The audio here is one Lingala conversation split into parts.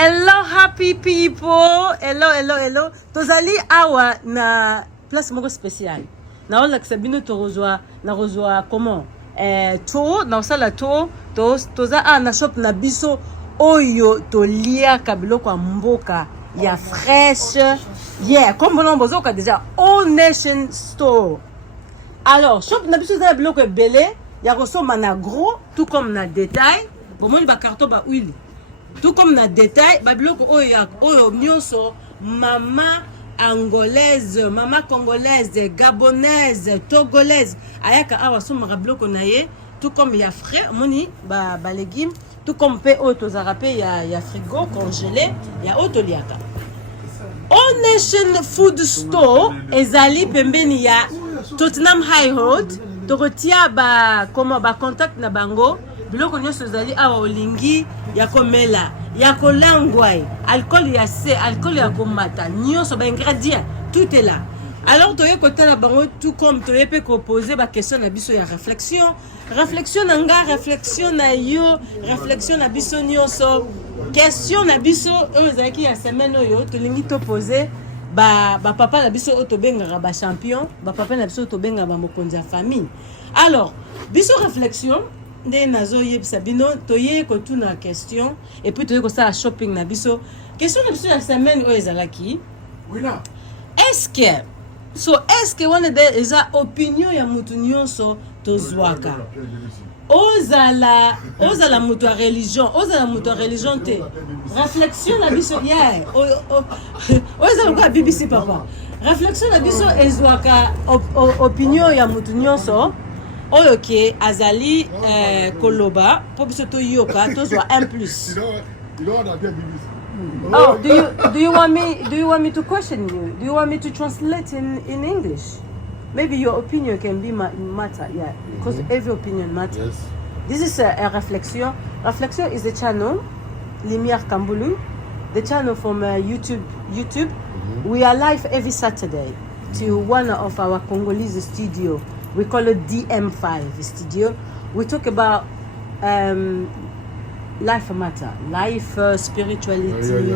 Hello happy people. Hello. Tozali awa na place moko spéciale. Na ola ksabino to rejoa comment? To na osala to toza na shop na biso oyo to lia kabilo kwa mboka ya fresh. Yeah, comme on bozo ka déjà All Nation Store. Alors, shop na biso za biloko ebele ya kosoma na gros tout comme na détail. Bon moi ba carton ba huile. Tout comme na détail, babiloko oyo nyonso mama angolaise, mama congolaise, gabonaise, togolaise, ayaka awa somaka biloko na ye, tout comme ya frais, moni ba légumes, tout comme pe oyo tozaka pe ya frigo congelé, ya oyo toliaka. All Nation Food Store ezali pembeni ya Tottenham High Road, tokotia ba contact na bango. Biloko nyonso ezali awa olingi ya komela ya kolangwai alcool ya se alcool ya komata nyonso ba ingrédients tout est là. Alors toye kotala bango tout comme toye pe proposer ba question na biso ya réflexion na nga réflexion na yo réflexion na biso nyonso question na biso oyo ezalaki ya semaine oyo tolingi to poser ba papa na biso oyo tobengaka ba champion ba papa na biso oyo tobengaka ba mokonzi ya famille. Alors biso réflexion nde nazo yebisa bino toye kotuna question et puis toye kosala shopping na biso question na biso ya semaine oyo ezalaki oui là est-ce que wana de eza opinion ya mutu nyonso tozwaka ozala mutu ya religion te réflexion na biso yeah ozala kwa BBC papa réflexion na biso ezwaka opinion ya mutu nyonso oyo ke azali koloba po biso toyoka tozwa 1+. Oh, do you want me to question you? Do you want me to translate in English? Maybe your opinion can be matter, yeah, because every opinion matters. Yes. This is a reflection. Reflection is the channel Lumière Kambulu, the channel from YouTube. We are live every Saturday to one of our Congolese studio. We call it DM5 studio. We talk about life matter, life, spirituality,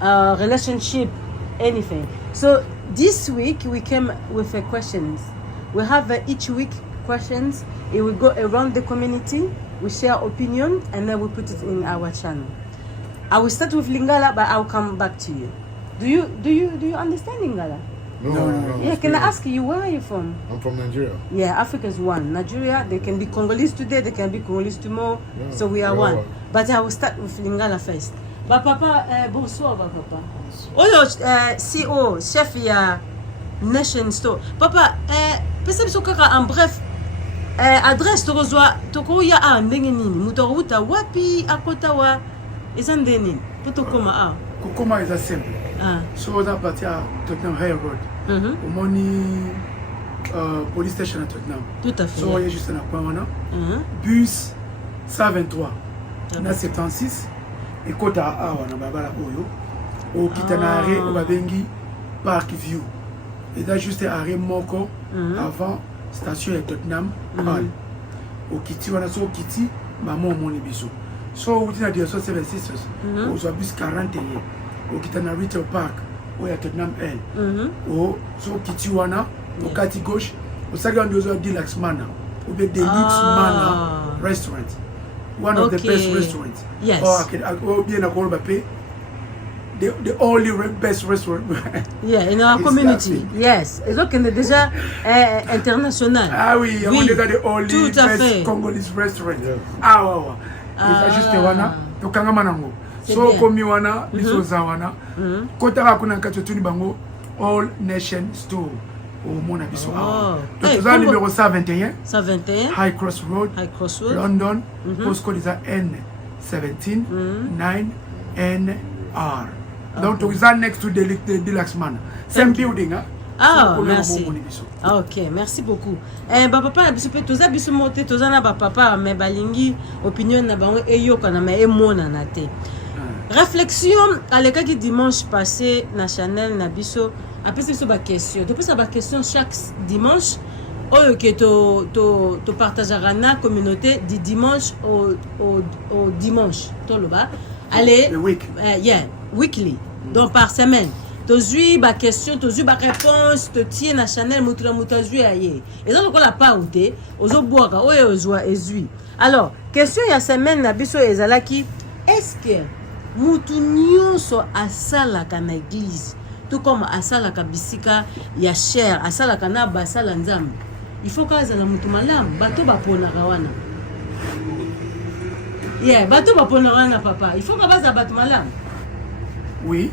relationship, anything. So this week we came with questions. We have each week questions. It will go around the community. We share opinion and then we put it in our channel. I will start with Lingala, but I'll come back to you. Do you understand Lingala? No. Yeah, can I ask you, where are you from? I'm from Nigeria. Yeah, Africa is one. Nigeria, they can be Congolese today, they can be Congolese tomorrow. Yeah, so we are one. But I will start with Lingala first. But Papa, bonsoir, Papa. Oyo, CEO, chef ya Nation Store. Papa, pesa biso kaka en bref, adresse toko ya a ndenge nini? Mutoruta wapi akotawa ezande nini? Potokoma a. Kokoma is a simple. So that party à Tottenham High Road. Au Moni police station à Tottenham. Tout à fait. So il y a juste un point bus 123 na 76 et kota awa na babala oyo au kitanare au babengi Park View. Et là juste arrêt moko avant station à Tottenham Hall. Au kiti wana so kiti maman moni biso. So où tu as dit so 76 au bus 41 au Kitana Retail Park au ya Tottenham L au so Kitiwana au kati gauche au Sagan Dozo Deluxe Mana au Deluxe Mana restaurant, one of the best restaurants. Yes. Or bien à Kolbape, the only best restaurant. Yeah, in our community. Yes, it's okay. Déjà international. Ah oui, on est the only best Congolese restaurant. Ah ouais. C'est juste wana to kangama nango. So komi wana biso za wana kotaka kuna nkatotuni bango All Nation Store au mona biso awa. Donc za numéro 121 High Cross Road London. Postcode is N17 9NR. Donc to is next to the Deluxe Man. Same building hein. Ah, merci. Ok, merci beaucoup. Papa, toza biso monte toza na papa mais balingi opinion na bango eyoka na mais emona na te. Réflexion alekaki dimanche passé na Chanel na biso apesi biso ba question. Depuis ça ba question chaque dimanche oyo ke to partageara na communauté du dimanche au dimanche. Toloba allez Le week. Weekly. Donc par semaine. Tozui ba question, tozui ba réponse, te tie na Chanel mutula mutazui aye. Et ça lokola pa outé, ozo boaka oyo ozwa ezui. Alors, question ya semaine na biso ezalaki est-ce que mutu nyonso asalaka na église tout comme asalaka bisika ya cher, asalaka na basala nzambe. Il faut kazala mutu malamu, bato baponaka wana. Yeah, bato baponaka wana papa. Il faut kabaza bato malamu. Oui.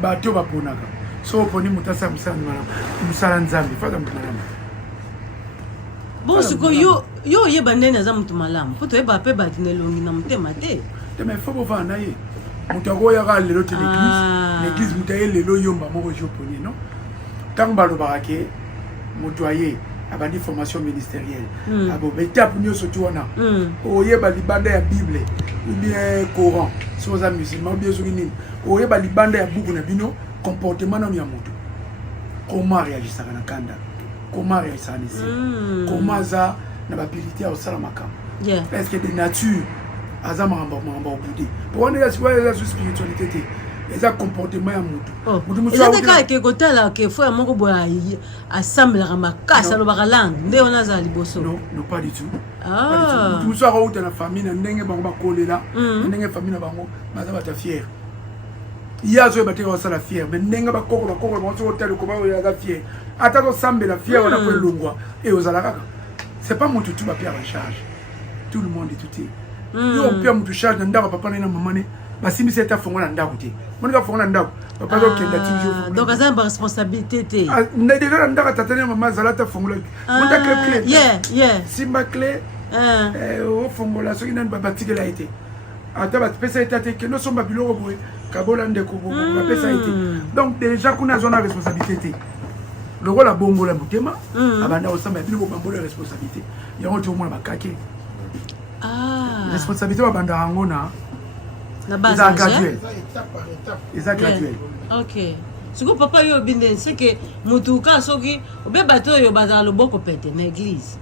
Bato baponaka. So poni mutasa musala nzambe, fata mutu malamu. Bon, ce que yo yeba ndene za mutu malamu. Faut to yeba pe bato nelongi na mutema te. Mais il faut voir na ye. Mutu akoyaka lelo te l'église mutu aye lelo yomba moko jo poni, non? Tant balobaka ke mutu aye abandi formation ministérielle. Abo betape nyonso ti wana. Oyeba libanda ya Bible ou bien Coran. Si vous êtes musulman ou bien zoginine. Oyeba libanda ya buku na bino comportement na ya mutu. Comment réagir na kanda? Comment réagir na ici? Comment ça na habilité au salamaka? Est-ce que de nature azama mamba obudi? Pour on est là sur la spiritualité. Les comportements ya mutu. Et ça te ka ke kotala ke fo ya moko boya assemble la makasa lo bakalang nde ona za liboso. Non, pas du tout. Tout ça route na famille na ndenge bango bakolela, ndenge famille na bango baza bata fier. Ya zo bateka osala fier, mais ndenge bakoko bango so hotel ko ba ya fier. Ata ko sambe la fier wana ko longwa et ozala kaka. C'est pas mutu tu ba perdre en charge. Tout le monde est tout est. Yo pia mutu charge ndaka papa na maman ne. Basimi c'est ta fongo na ndako te. Monika fongo na ndako. Papa do kenda ti jo. Donc ça une responsabilité te. Na déjà na ndaka tatania maman zala ta fongo la. Monta clé. Yeah. Simba clé. O fongo la soki nan baba tikela été. Ata ba pesa été te que no somba biloko boye. Kabola ndeko bo ba pesa été. Donc déjà kuna zona responsabilité te. Le rôle la bongo la mutema abanda osamba biloko bambo la responsabilité. Yango to mona bakake. Responsabilité wa banda angona. La base graduel. Graduel. Ok. Ce que papa yo binde c'est que mutuka soki obe bato yo bazala loboko pete na église.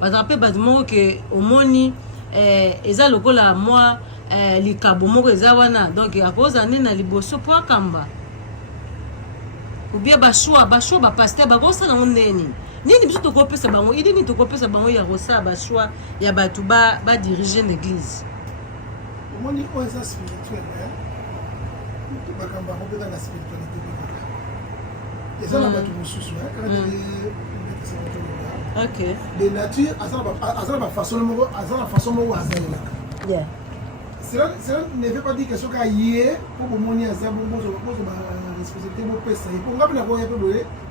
Bazala pe bato moko ke omoni eza lokola moi likabo moko eza wana donc akoza nena liboso po akamba. Ou bien ba pasteur ba kosa na ndeni. Nini biso to kopesa bango, idini to kopesa bango ya kosa ba choix ya bato ba diriger l'église. Mon niveau est spirituel, tout va camber dans la spiritualité. Et ça, on va tout sous ok. De nature, à ça, la façon dont cela ne veut pas dire que ce qu'il y a pour mon responsabilité pour personne. Pour moi, la voix est peu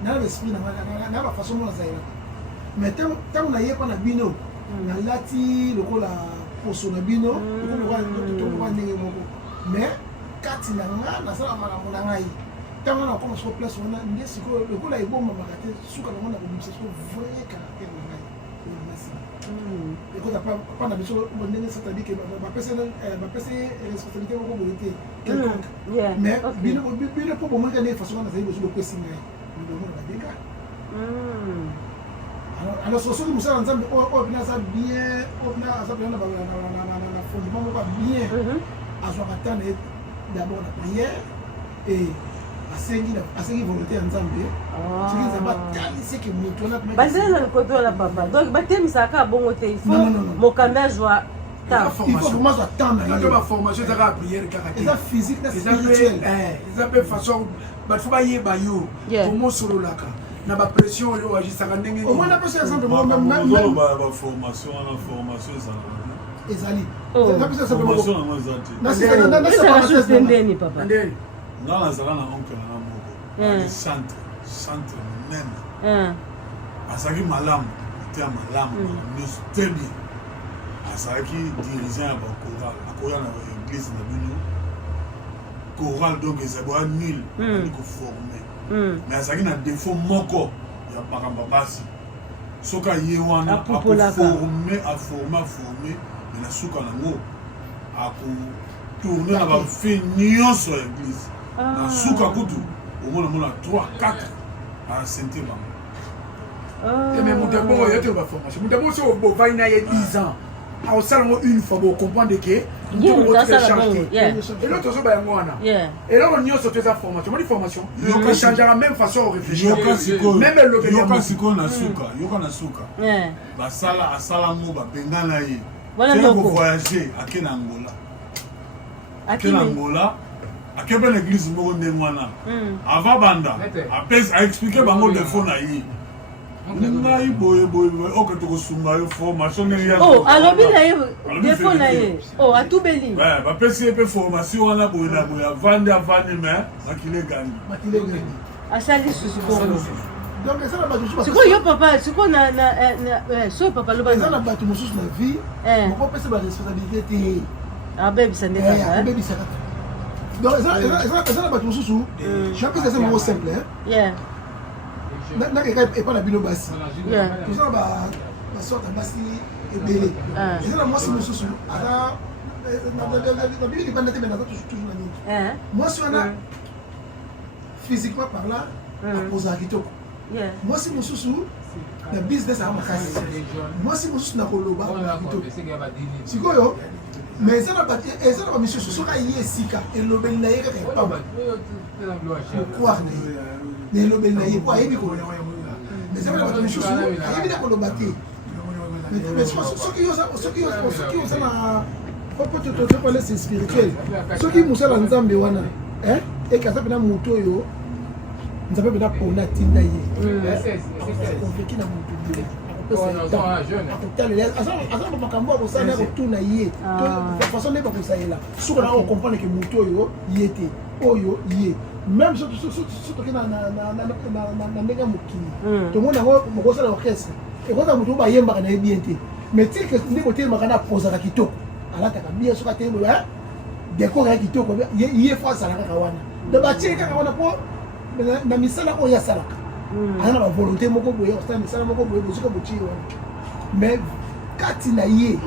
dans l'esprit, dans la façon dont mais tant qu'on a pas na bino, na lati le la pour son bino, mais quand il a na ça la ngai. Tant on a comme sur place on a ndé siko le ko la est bon mama kate suka na mona ko c'est vrai caractère ngai. Et quand pas na biso ndenge c'est-à-dire que ba pese responsabilité ko bolité quelconque. Mais bino pour bon mona de façon na zaïbo sur le pesi ngai. Ndo mona dega. Alors ce que nous sommes ensemble on bien ça bien on a ça bien na fondement pas bien. À son attendre d'abord la prière et asengi volonté ya nzambe soki nzambe atalisi ke moto wana bazela na koto la papa donc batemisaka bongo te il faut mokambi azwa il faut vraiment azwa temps na ye ba formation ezaka ya prière kaka te eza physique na spirituel eza mpe façon bato bayeba yo komosololaka na bapression oyo agisaka ndenge omona mpe so exemple formation ezali ndeni papa nga nazala na oncle na moko centre même azalaki malamu te ya malamu nyonso te bien azalaki dirigeant ya bachoral akoya na église na bino choral donc ezalaka nul ani koforme mais azalaki na défaut moko ya makambo basi soki aye wana aforme mais na suka nango akotourne na bafe nyonso ya église na suka kutu omona 3-4 asente bango mais moto bongo yo te ba formation moto bongo so bovai na ye 10 ans aosala ngo une fois bo comprendre que Et l'autre chose, et là, on y a sauté sa formation. On dit formation. On changera même façon de réfléchir. Même le yoka siko na suka. Yoka na suka. Basala asala mo ba bengana ye. Voilà donc donc voyager à Angola. À Angola. À quelle église mo ndemwana. Avant banda. A expliquer bango de fond na ye. Ngai boye oke to kosunga yo formation ni ya. Oh, alobi na ye defo na ye. Oh, atubeli. Ouais, ba pesi pe formation wana boye na boye avandi mais makile gani. Asali susuko. Donc ça la batu. Siko yo papa, siko na so papa lo ba. Ça la batu mosusu na vie. On peut passer ba responsabilité té. Ah baby ça n'est pas. Baby ça. Donc ça la batu mosusu. Je pense que c'est moins simple hein. Yeah. Et pas la bino basi. Tout ça va sorte basi et belé. Et ça moi c'est mosusu. Ala la bibi qui bandate mais toujours la nuit. Moi si on a physiquement par là à poser à kitoko. Moi si mosusu le business à makasi. Moi si mosusu na koloba kitoko. Sikoyo mais ça n'a pas monsieur sera yé sika et le bel naïe pas. Pourquoi ne lo bel naïe quoi yebi ko. Mais ça va la monsieur yebi da koloba te. Mais ce qui ça na peut-être parler c'est spirituel. Ce qui musala nzambe wana hein et ka ça pena moto yo nzambe pena pona tinda ye. On fait qui na moto. Aza makambo akosala kotuna ye façon nde bakosalela soki na okomprendre ke moto oyo ye te oyo ye même soki na ndenge ya mokili tomoni yango mokosala orchestre ekozala moto oyo bayembaka na ye bien te mais tike nde kotelemaka nde apozaka kitoko alataka bien soki atelema décor ya kitoko ye fo asala kaka wana de batie kaka wana mpo na misala oyo asalaka aza na bavolonté moko boye osala misala moko boye bozoka botie wana mais kati na ye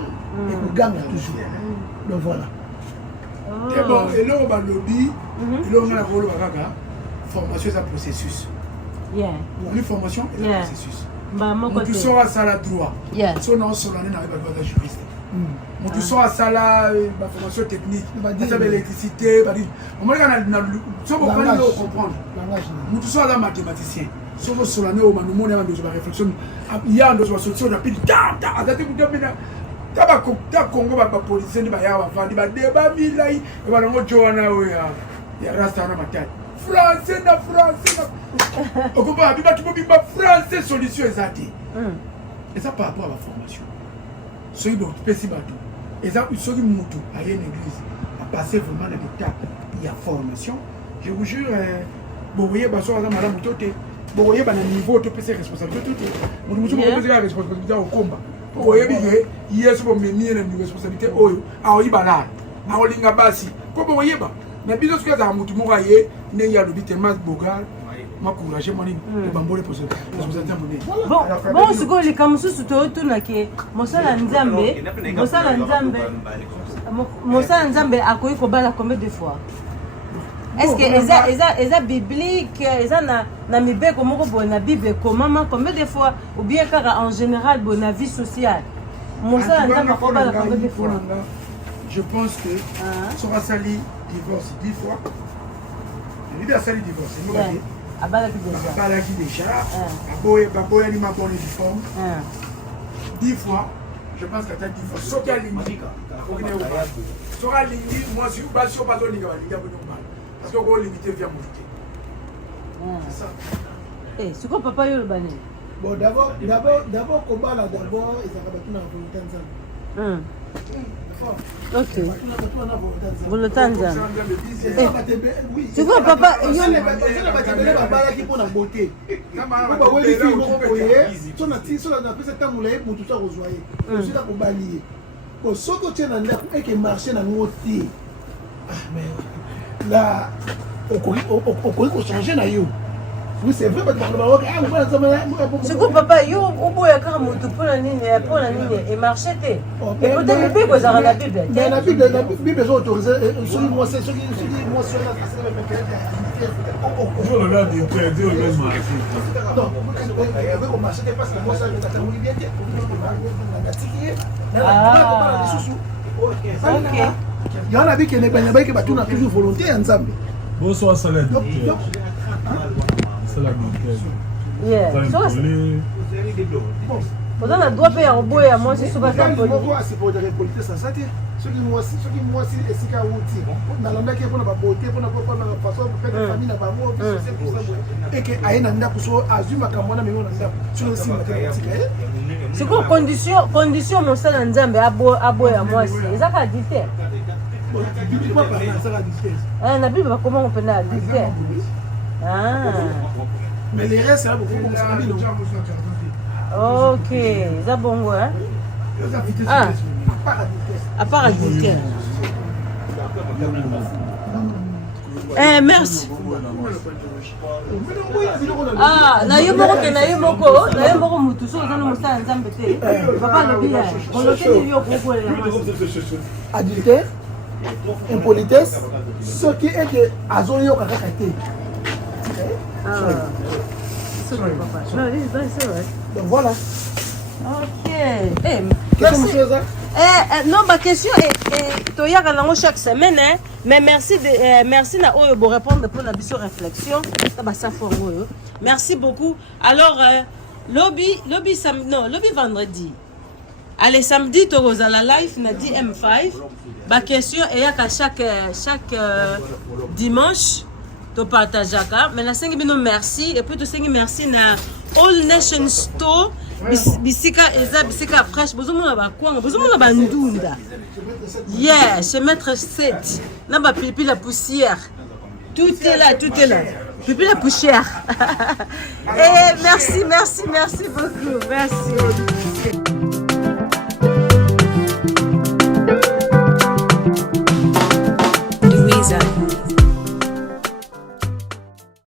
ekoganga toujours donc voilà bon eloko balobi eloko nga na koloba kaka formation eza processus oli formation eza processus motu soko asala droit so na osolane na ye bato baza juriste motu soko asala baformation technique asa baélectricité omoneka so bokani yo comprendre motu soko aza mathématicien soko solane o manomoni ya bandozo baréflexion ya ndozo basolution rapide azati kutomina ta Congo bapolisier nde baya bavandi badeba milai ebanango jo wana oyo ya rasta wana matali français na français okoba bibatu bobimba français solution eza te eza par rapport à baformation soki bopesi bato eza soki motu aye na église apasse vraiment na étape ya formation je vous jure bokoyeba so aza malamu to te bokoyeba na niveau topesa responsabilité to te motu mosusu bokopesaka responsabilité ya kokomba oyebi ke yesu bomemie na responsabilité oyo aoyiba nani aolinga basi ko boyeba na biso soki azaka motu moko aye ndenge alobi te mas bogal makourage mwanini ebambole responsabilité ya monene bon sikoyo likambo mosusu toyotunake mosala nzambe akoki kobala combien de fois est-ce que eza biblique eza na mibeko moko boye na bible ekomama combien de fois ou bien kaka en général boye na vie sociale mosala nzambe akobala combien de fois je pense que soki asali divorce 10 fois ebibi asali divorce abalaki déjà baboyani mabon uniforme 10 fois je pense qu'ata 10 fois soki alingi soki alingi mwasi basi oyo bazolinga balingi aboni obala parce que on limité via monité. C'est ça. Eh, c'est quoi papa yo le bané? Bon d'abord combat là d'abord ils ont battu dans la volonté OK. Volonté. C'est quoi papa yo le bala qui pour la beauté. Ba weli fi moko boye, so na pesa tango la pour tout ça rejoyer. Je suis là pour balayer. Bon soko tena nda et que marcher na ngoti. Ah mais là, on peut changer na yo. Oui, c'est vrai, c'est quoi papa yo oboya kaka moto mpona nini et marché te peut-être le bible ozala na bible mais la bible eza autorisé soki mwasi ya na biki ne banya baki batuna toujours volonté ya nzambe bonsoir salade c'est la docteur Yeah. Pendant la droite et en bois à moi c'est souvent ça pour c'est pour des politesse ça te ceux qui moi si esika wuti na landa ke pona ba beauté pona na façon pour faire famille na ba mo c'est pour ça et que aina nda kuso azuma kamona mengo na nda sur si matematique c'est quoi condition mon sala nzambe abo ya moi c'est ça ka dit bibi pas parler ça la différence na bibi comment on peut na dit mais les restes c'est beaucoup comme ça bilo ok ça bon hein ah à part à dire merci na yo moko mutu so za no mosala nzambe te papa na bien bolokeli yo koko ya adultère impolitesse ce qui est que azoyoka kaka te donc voilà. Ok. Merci. Non, ma question est toyaka nango chaque semaine, hein. Mais merci na oyo bo répondre pour la biso réflexion. Merci beaucoup. Alors lobby vendredi. Allez samedi to la live na DM5. Ma question est à chaque dimanche. To partageaka mais na sengi bino merci et puis to sengi merci na All Nation Store bisika fraîche bozomona ba kwanga bozomona ba ndunda yeah chez maître 7 na ba pipi la poussière tout est là pipi la poussière et merci beaucoup merci